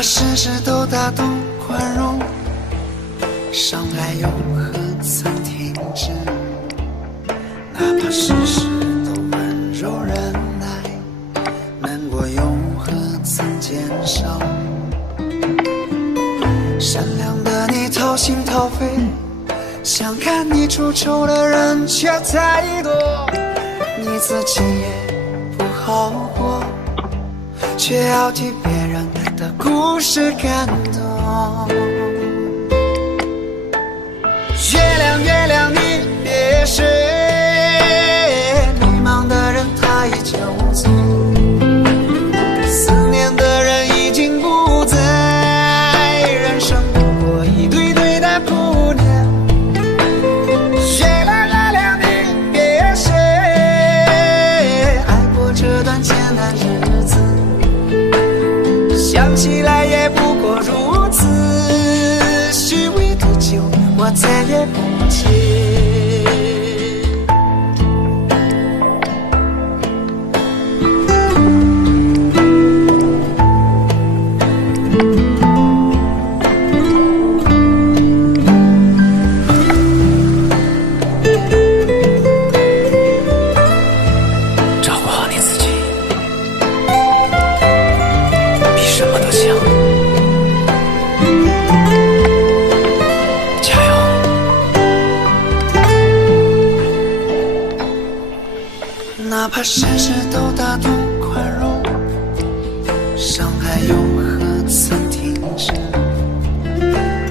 怕事事都大度宽容，伤害又何曾停止？哪怕事事都温柔忍耐，难过又何曾减少？善良的你掏心掏肺，想看你出丑的人却太多，你自己也不好过，却要替别人的故事感动。月亮月亮你别睡，迷茫的人他已酒醉，思念的人已经不在，人生不过一堆堆的苦恋。月亮月亮你别睡，爱过这段艰难日子，想起来也不过如此，虚伪的酒我再也不接。照顾好你自己，比什么都强。加油！哪怕事事都大度宽容，伤害又何曾停止？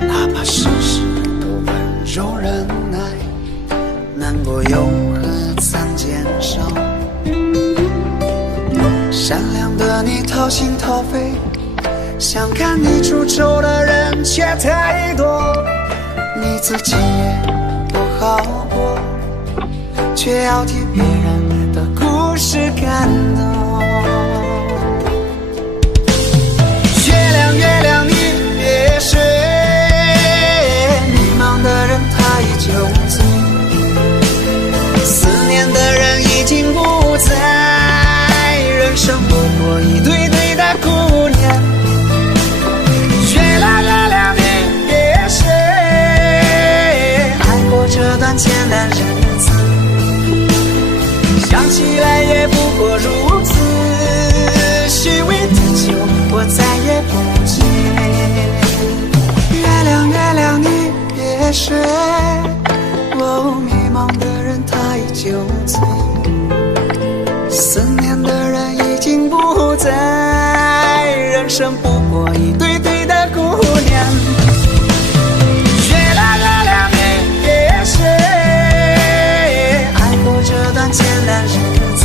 哪怕事事都温柔忍耐，难过又何曾减少？善良的你掏心掏肺，想看你出丑的人却太多，你自己也不好过，却要替别人的故事感动。月亮月亮你别睡，迷茫的人他已酒醉，思念的人已经不在，人生不过一堆堆的苦恋。月亮月亮你别睡，爱过这段艰难日子，想起来也不过如此，虚伪的酒我再也不接。月亮月亮你别睡，迷茫的人他已酒醉，思念的人已经不在，人生不过一堆堆的苦恋。月亮月亮你别睡，爱过这段艰难日子，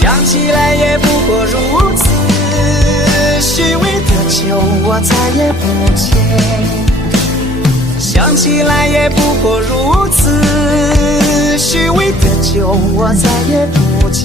想起来也不过如此，虚伪的酒我再也不接，想起来也不过如此，虚伪的酒我再也不接。